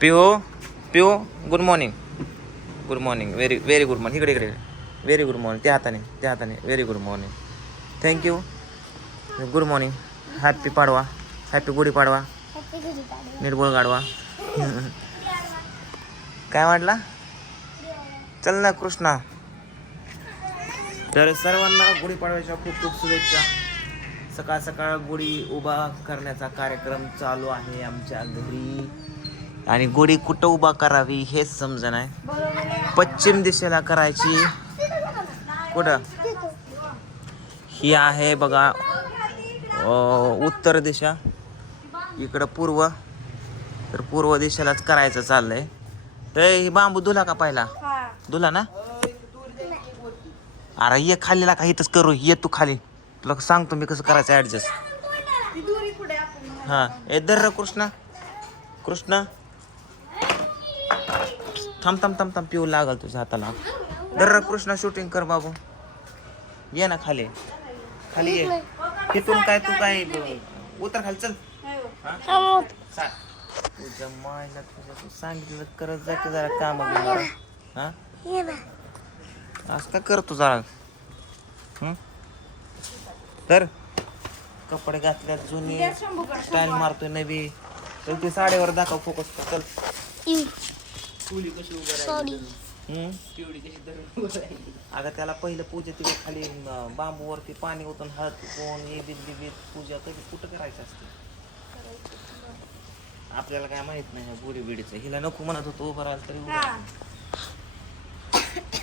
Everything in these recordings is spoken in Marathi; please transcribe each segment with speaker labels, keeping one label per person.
Speaker 1: Piow Piow good morning good morning very very good morning इकडे इकडे. व्हेरी गुड मॉर्निंग त्या हाताने त्या हाताने. Very good morning thank you good morning happy Padwa happy Gudhi Padwa नीट बोल गाडवा काय म्हटला? चल ना कृष्णा. तर सर्वांना गुढीपाडव्याच्या खूप खूप शुभेच्छा. सकाळ सकाळ गुढी उभा करण्याचा कार्यक्रम चालू आहे आमच्या घरी. आणि गुढी कुठं उभा करावी हेच समजा नाही पश्चिम दिशेला करायची. कुठं? ही आहे बघा उत्तर दिशा. इकडं पूर्व. तर पूर्व दिशेलाच करायचं चाललंय. तर ही बांबू धुला का पहिला? धुला ना? अरे ये खाली का इथंच करू. ये तू खाली. तुला सांगतो मी कसं करायचं ऍडजस्ट हा. ए दर रे कृष्णा. कृष्णा. थांब थांब थांब थांब पिऊ लागल तुझ्या हाताला. दर रे कृष्णा शूटिंग कर बाबू. ये ना खाली. खाली ये. तिथून काय तू काय? उतर खाली चल. हा? चाल. तुझ्या मायला तुझ्या तू सांगितलं करत जा की जरा काम हा? असं का करतो जरा? हं? तर कपडे घातल्यात जुनी. स्टाईल मारतोय नवी. तर ते साडीवर दाखव फोकस कर. चल. हं? अगं त्याला पहिलं पूजा तिथे खाली अं, बांबूवरती पाणी ओतून हळद कोण हे बीत बिबीत पूजा कधी कुठं करायचं असते? आपल्याला काय माहीत नाही बुडी बिडीचं. हिला नको म्हणत होतो उभं राहिलं तरी उभं राहिलं.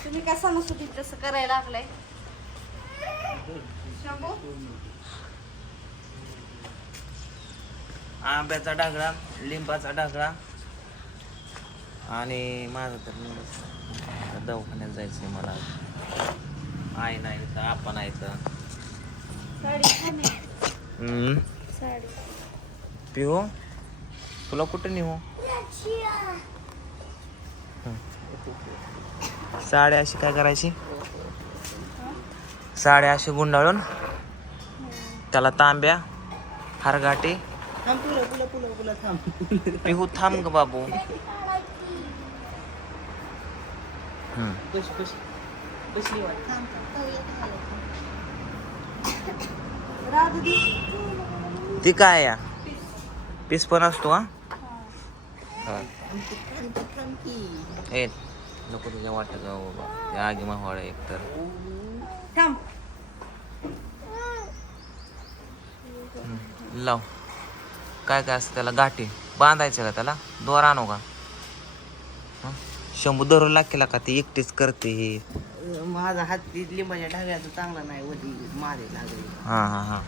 Speaker 2: तुम्ही काय सणासुदीत जसं करायला लागलाय? शंभू?
Speaker 1: आंब्याचा डागळा लिंबाचा डागळा आणि माझं तर दवाखान्यात जायचंय मला. आई नाही तर आपण आहे तर.
Speaker 2: आहे.
Speaker 1: पिऊ? तुला कुठं नेऊ? साड्या अशी काय करायची? साड्या अशी गुंडाळून त्याला तांब्या हरगाटी. पिहू थांब ग बाबू. ती काय या? पीस पण असतो हा? हा. ए नको तुझ्या वाटत जाऊ बाबा. त्या आगी एक तर.
Speaker 2: थांब.
Speaker 1: लाव. काय काय असतं त्याला? गाठी. बांधायचं का त्याला? दोरा आणू का? शंभू धरून लागेला का ती एकटीच करते हे?
Speaker 3: माझा हात ती लिंबाच्या ढाब्याचा चांगला नाही वधी मारे लागली.
Speaker 1: हा हा हा.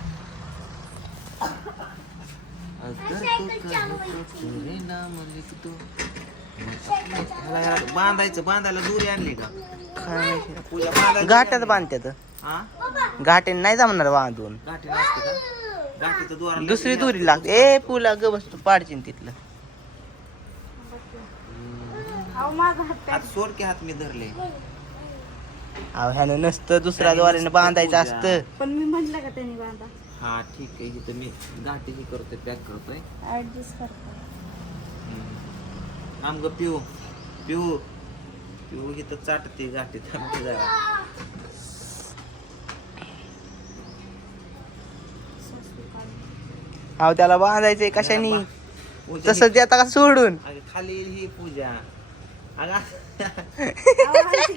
Speaker 1: बांधायचं बांधायला दोरी आणली का?
Speaker 3: घाटात. बांधतात घाटे नाही जमणार बांधून.
Speaker 1: गाठी नसते का? गाठीचं दोरा
Speaker 3: दुसरी दुरी लागते. ए पुला ग बस तू पाडशील तिथलं.
Speaker 2: अहो माझा हात
Speaker 1: आता सोड की हात मी धरले.
Speaker 3: अहो ह्यानं नसतं दुसऱ्या द्वारेनं बांधायचं असतं.
Speaker 2: पण मी म्हटलं का त्यांनी बांधा?
Speaker 1: हा ठीक आहे इथं मी गाठी ही करतोय पॅक करतोय.
Speaker 2: ऍडजस्ट करतो.
Speaker 1: आम ग पिऊ पिऊ. पिऊ इथं चाटते गाठी थांबते जरा.
Speaker 3: अहो त्याला बांधायचंय कशानी? तसं देता का सोडून?
Speaker 1: ही- अगं खाली ही पूजा.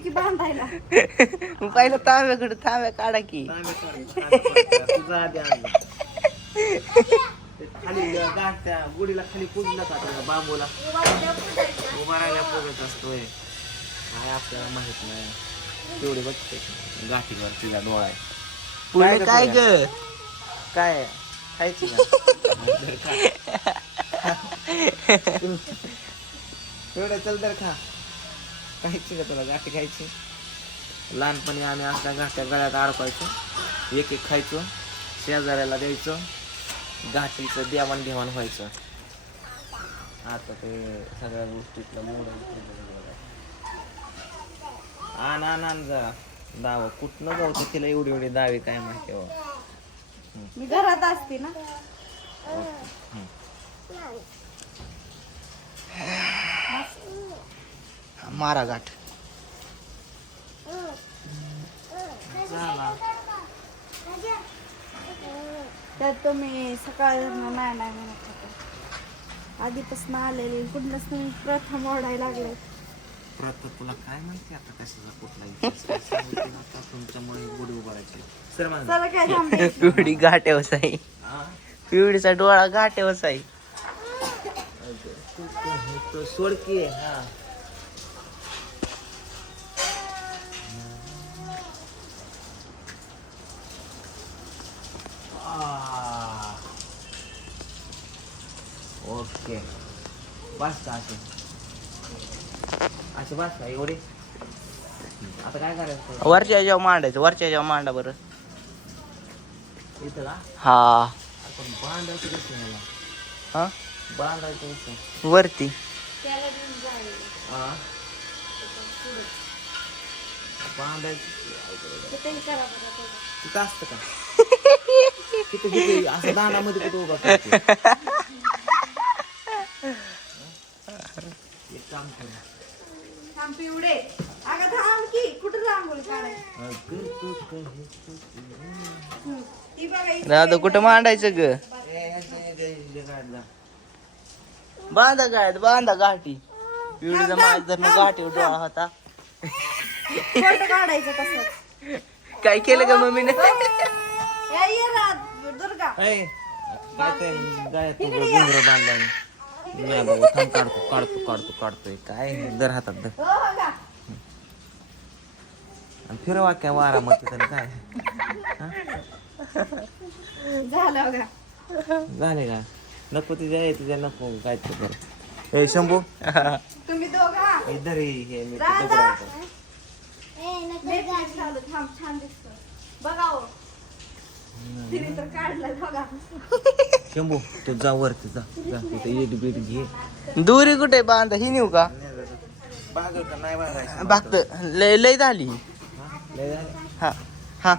Speaker 2: की बांधायला.
Speaker 3: मग पहिलं तांब्याकडे तांब्या काढा की.
Speaker 1: तुझा आधी खाली गाठ त्या गुडीला खाली पूजला का बांबूला. उभा राहिल्या पूजत असतोय. काय आपल्याला माहीत नाही. तेवढे बघते. गाठीवर तिला डोळा आहे
Speaker 3: पुढे काय ग?
Speaker 1: काय? खायची एवढं चल तर खा. खायची का तुला गाठी खायची लहानपणी आम्ही असल्या गाठ्या गळ्यात अडकायचो एक एक खायचो. शेजाऱ्याला द्यायचो. गाठीचं देवाण घेवाण व्हायचं. आता ते सगळ्या गोष्टीतलं मूड आण आण आण जा. दावा कुठनं जाऊ ते तिला एवढी एवढी दावी काय माहिती
Speaker 2: मी घरात असते ना.
Speaker 3: घाट
Speaker 1: झाला
Speaker 2: त्यात तुम्ही सकाळ नाही नाही म्हणत होता आधीपासून आलेले कुठलंच तुम्ही प्रथम ओढायला लागले.
Speaker 1: प्रत तुला काय माहिती आता कशाचा कुठला आता तुमच्यामुळे गुढी उभारायची सर
Speaker 2: चला काय
Speaker 3: पिवडी घाटे
Speaker 1: हा?
Speaker 3: पिवडीचा डोळा घाटे वसाई
Speaker 1: तो सोड की हा. ओके बस का असे असे बस का एवढे आता काय करायचं
Speaker 3: वरच्या जेव्हा मांडायचं वरच्या जेव्हा मांडा बरं.
Speaker 1: इथं का?
Speaker 3: हा.
Speaker 1: आपण बांधायचं कसं मला
Speaker 3: हा?
Speaker 1: बांधायचं कसं?
Speaker 3: वरती.
Speaker 1: हा? बांधायचं. तिथं असतं का? तिथं असं दानामध्ये कुठं उभा एक काम कर
Speaker 2: थांब पिवडे अगं थांब की कुठं रांगोळी काढाय
Speaker 1: अगं तू कहे तो
Speaker 2: ती बघा इथे
Speaker 3: दादा कुठं मांडायचं ग?
Speaker 1: ए, हे-.
Speaker 3: बांधा गायत बांधा गाठी पिवडीचा माझ जर गाठी डोळा होता.
Speaker 2: फोटो काढायचं
Speaker 3: काय केलं का मम्मीने?
Speaker 2: या ये रात दुर्गा.
Speaker 1: ए, काय ते मी बाबा थांब काढतो काढतो काढतो काढतोय. काय हे? दर हातात दर
Speaker 2: हो बघा
Speaker 1: आणि फिरवा काय वारा मग तिथं काय
Speaker 2: झालं बघा.
Speaker 1: झाले का? नको तुझ्या आहे तुझ्या नको काय ते कर. ए शंभू.
Speaker 2: तुम्ही दोघा
Speaker 1: इधर ही हे मी. तिथं
Speaker 2: थांब छान दिसतं. बघा हो. तिने तर काढलं बघा.
Speaker 1: शंभू तू जा वरती जा. जा तिथं बीट घे.
Speaker 3: दुरी कुठे बांधा? ही नेऊ का?
Speaker 1: बागल का नाही
Speaker 3: बागत लय लय झाली.
Speaker 1: लय झालं?
Speaker 3: हा हा.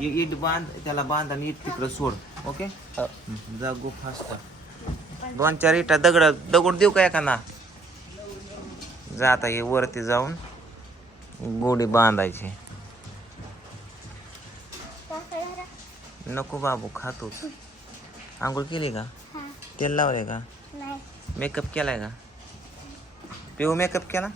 Speaker 1: इ- इट बांध त्याला बांध आणि इट तिकडं सोड ओके?
Speaker 3: हो.
Speaker 1: हम्म, जा गो फास्ट. दोन चार इटा दगड दगड देऊ का एखादा? जा आता हे वरती जाऊन गोडी बांधायची. नको बाबू खातोच आंघोळ केली का? तेल लावले का? मेकअप केलाय का? पिऊ मेकअप केला?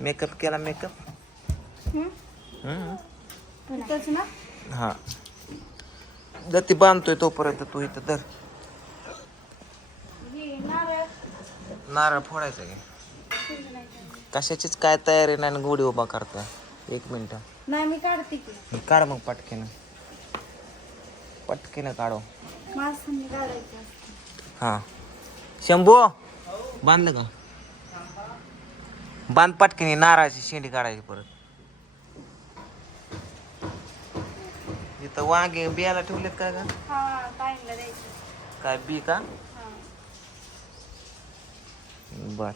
Speaker 1: मेकअप केला मेकअप? हा. जर ती बांधतोय तोपर्यंत तू इथं तर
Speaker 2: नारळ.
Speaker 1: फोडायचं घे कशाचीच काय तयारी नाही आणि गोडी उभा करतोय एक मिनिट.
Speaker 2: नाही मी काढते की.
Speaker 1: काढ मग पटकेनं. पटकेनं काढो.
Speaker 2: माणसांनी काढायचं असतं.
Speaker 1: हा. शंभू बांधलं का बांध पटकेने नारळाची शेंडी काढायची परत. इथं वांगे बियाला ठेवलेत काय का
Speaker 2: हा टाइमला द्यायचं.
Speaker 1: काय बी का?
Speaker 2: हा.
Speaker 1: बर.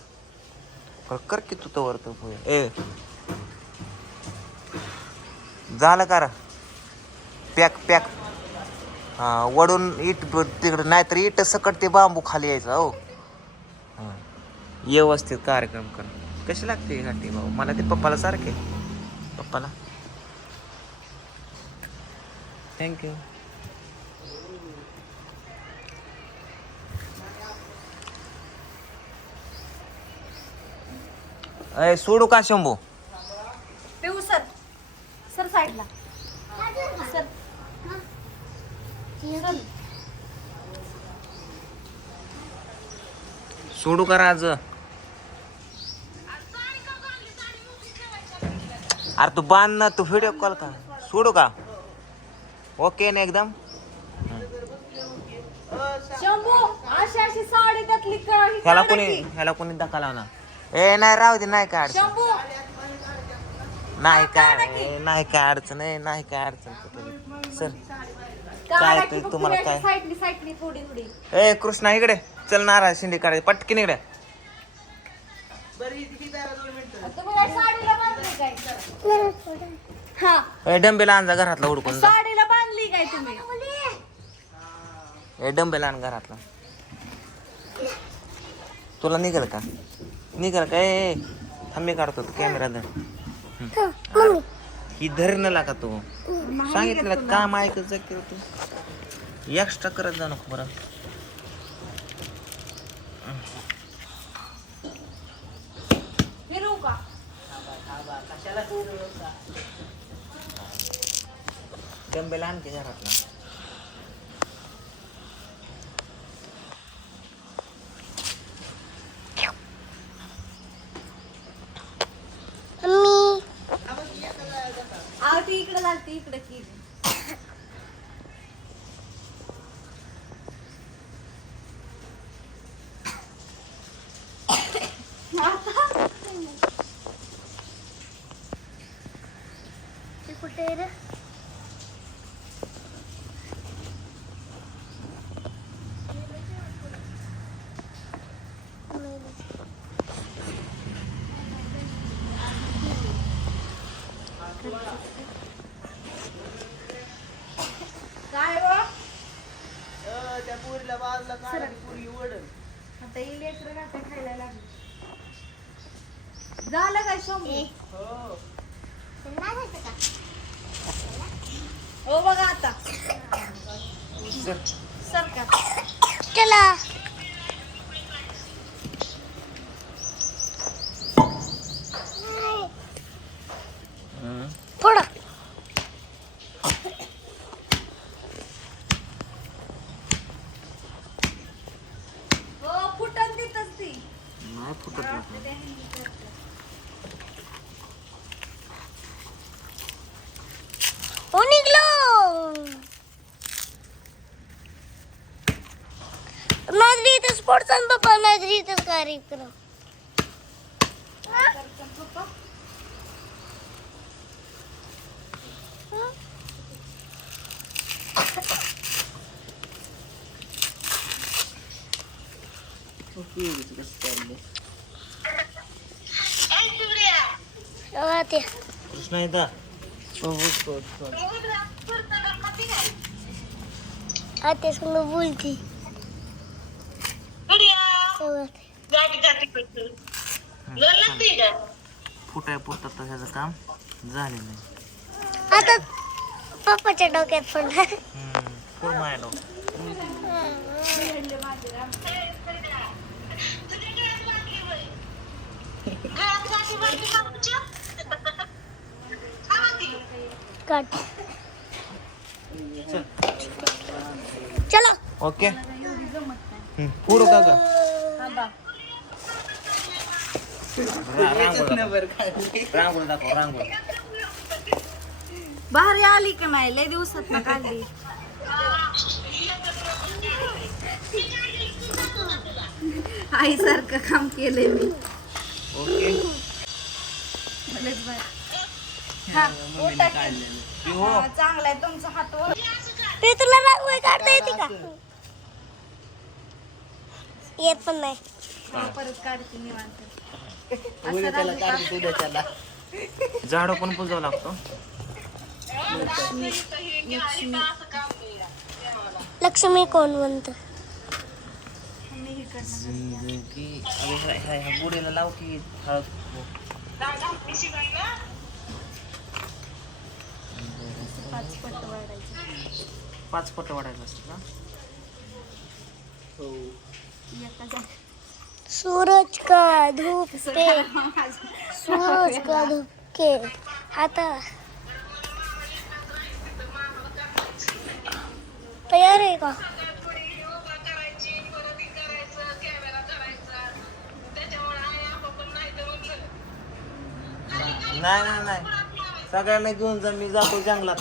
Speaker 1: कर की तू तवर तर ए. झालं का पॅक पॅक. हा वडून इट तिकडं नाहीतर इट सकट ते बांबू खाली यायचं हो. व्यवस्थित कार्यक्रम कर. कशी लागते घाटी भाऊ? मला ते पप्पाला सारखे. पप्पाला. थँक्यू अय सोडू का शंभू?
Speaker 2: पिऊ सर सर साईडला. सर. सर.
Speaker 1: सोडू का राज? अरे तू बांध ना तू व्हिडिओ कॉल का सोडू का? ओके ना एकदम?
Speaker 2: शंभू अशी अशी साडी त्यातली क-
Speaker 1: ह्याला कोणी. ह्याला कोणी धक्का लावला? ए नाही राहू दे नाही काय अडचण.
Speaker 2: शंभू!
Speaker 1: नाही काय नाही काय अडचण आहे नाही काय अडचण कुठं. सर
Speaker 2: काढा
Speaker 1: ते तुम्हाला काय?
Speaker 2: थोडी थोडी.
Speaker 1: ए कृष्णा इकडे. चल नाराज शिंदे काढायचे पटकीन इकडे.
Speaker 2: तुम्ही काय साडीला बांधली काय? हा.
Speaker 1: ए डंबेला आणजा घरातला उडकून जा.
Speaker 2: साडीला बांधली काय तुम्ही?
Speaker 1: ए डंबेला आण घरातला. तुला निघाल का? निघाल काय थांबे काढतो कॅमेरा धर. ही. धर न लागा तू. सांगितलं काम ऐकत जा की तू. एक्स्ट्रा करत जा नको बरं.
Speaker 2: फिरू का?
Speaker 1: डंबेल आणखी घरातला.
Speaker 2: आव ती इकडे लागते इकडे की
Speaker 4: कुठे रे
Speaker 2: काय हो
Speaker 3: त्या पुरीला बाजूला काढ पुरी ओढल
Speaker 2: आता ही लेकरं काय खायला लागली झालं काय शंभू
Speaker 3: हो
Speaker 2: हो बघा आता
Speaker 1: सर
Speaker 2: सरका
Speaker 4: चला
Speaker 1: हम्म.
Speaker 4: थोडा
Speaker 2: हो फुटन तिथंच ती
Speaker 1: नाही फुटत नाही.
Speaker 4: हो निघलो नाजरी इथं स्पोर्ट्स आणि पप्पा नाजरी इथंच कार्यक्रम
Speaker 3: कसं चाललंय
Speaker 4: तेव्हा
Speaker 1: फुटाय पुरतात तर ह्याचं काम? झाले नाही.
Speaker 4: आता पप्पाच्या डोक्यात पडला
Speaker 1: हम्म.
Speaker 4: काट
Speaker 1: चल.
Speaker 4: चला.
Speaker 1: ओके. हम्म. पुढं का
Speaker 3: काढली
Speaker 1: रांगोळ दाखव. रांगोळ
Speaker 2: भारी आली का नाही लय दिवसात ना काढली. आई सारखं काम केलंय मी.
Speaker 1: ओके.
Speaker 2: हा,
Speaker 1: हो.
Speaker 2: हा, चांगला आहे तुमचा हात वर.
Speaker 4: ते तुला रांगोळी काढता येते का? येत पण नाही.
Speaker 2: हा, परत काढते निवांत.
Speaker 3: उद्या त्याला त्याला.
Speaker 1: झाडं पण पुजावं लागतो.
Speaker 4: लक्ष्मी कोण म्हणत
Speaker 2: मी इकडनं
Speaker 1: जिंदगी. अरे ह्या- ह्या ह्या बुडीला लाव की हळद
Speaker 2: पाच पट्ट वाढायचं.
Speaker 1: पाच पट वाढायचं असतं का?
Speaker 3: हो.
Speaker 4: सूरज का धूप पे
Speaker 2: माझं?
Speaker 4: सूरज का धूप के आता तयार आहे का?
Speaker 1: नाही नाही नाही. सगळ्यांना घेऊन जा मी जातो जंगलात.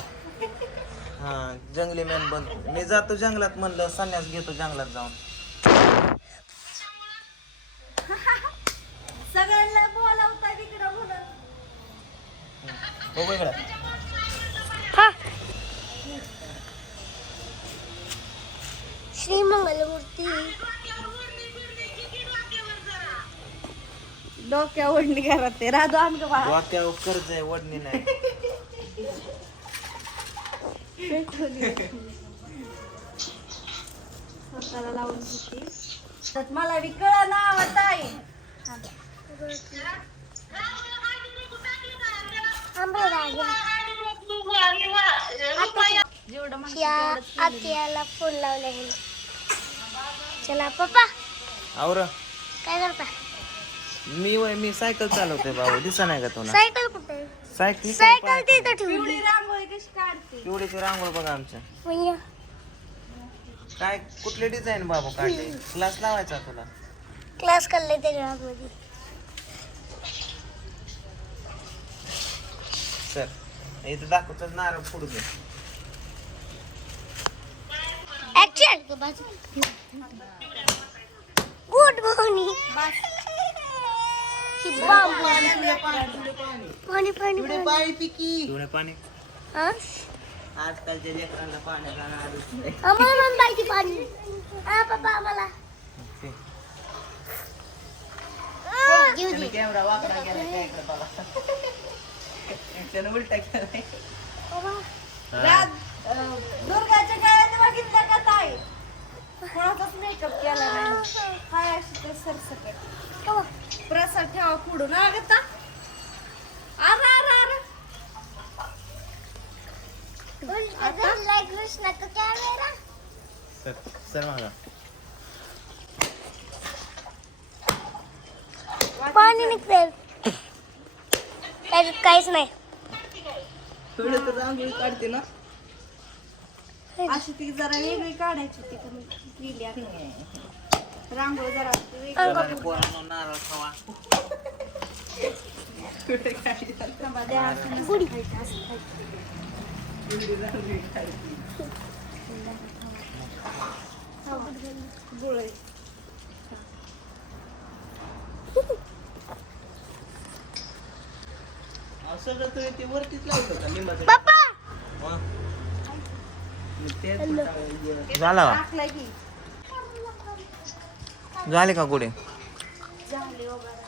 Speaker 1: हा जंगली मॅन बन मी जातो जंगलात म्हणलं संन्यास घेतो जंगलात जाऊन
Speaker 2: सगळ्यांना बोलावता तिकडं म्हणून
Speaker 1: हो इकडं
Speaker 4: हा श्री मंगलमूर्ती
Speaker 2: डोक्या ओढणी घरात ते. राधू ग बाळा
Speaker 1: डोक्यावर कर्ज आहे वडणी नाही.
Speaker 2: स्वतःला लावून घेते तर मला बी कळ माहिती
Speaker 4: या
Speaker 2: तेवढंच
Speaker 4: आत्याला फोन लावला चला पप्पा.
Speaker 1: आवर.
Speaker 4: काय करता?
Speaker 1: मी वय मी सायकल चालवतोय बाबू दिसा नाही का तुला?
Speaker 4: सायकल कुठे?
Speaker 1: सायकल
Speaker 4: सायकल तिथं ठेवली.
Speaker 2: रांगोळी कशी काढते?
Speaker 1: पिवळीची रांगोळ बघा आमच्या. काय कुठले डिझाईन बाबू काढले? क्लास लावायचा तुला.
Speaker 4: क्लास काढले त्याच्या आतमध्ये.
Speaker 1: सर. इथं दाखवतात नारळ फोडू दे
Speaker 4: गुड मॉर्निंग पाणी पाणी पाणी
Speaker 3: पाणी पिकी
Speaker 1: पाणी?
Speaker 4: हा
Speaker 3: आजकालच्या लेकरांना पाण्याचा.
Speaker 4: आम्हाला पण पाहिजे पाणी. हा पप्पा आम्हाला.
Speaker 1: ते.
Speaker 4: हा, घेऊ दे.
Speaker 3: कॅमेरा वाकडा गेला त्यानं उलटा केलाय.
Speaker 2: रात दुर्गाच्या काळात बघितलं का ताई? कोणाचाच मेकअप केला नाही. हाय अशी तर सरसकट.
Speaker 4: बाबा,
Speaker 2: प्रसाद ठेवा पुढून आगता अरे अरे अरे
Speaker 4: उलटा धरलाय कृष्णाचा कॅमेरा
Speaker 1: सर सर मागा.
Speaker 4: पाणी निघतंय. त्याच्यात काहीच नाही.
Speaker 3: थोडं तर रांगोळी काढते ना.
Speaker 2: अशी ती जरा वेगळी काढायची पण आता. रांगोळी जरा वेगळी.
Speaker 1: जरा पोरांनो नारळ खावा.
Speaker 2: थांबा, द्या असं खायचं, खायचं.
Speaker 3: सगळं तुम्ही ते वरतीच लिंबाचं?
Speaker 4: पप्पा!
Speaker 3: तेच.
Speaker 1: झाला
Speaker 2: टाकलं की
Speaker 1: का. झाले का कुठे?
Speaker 2: झाले वगैरे.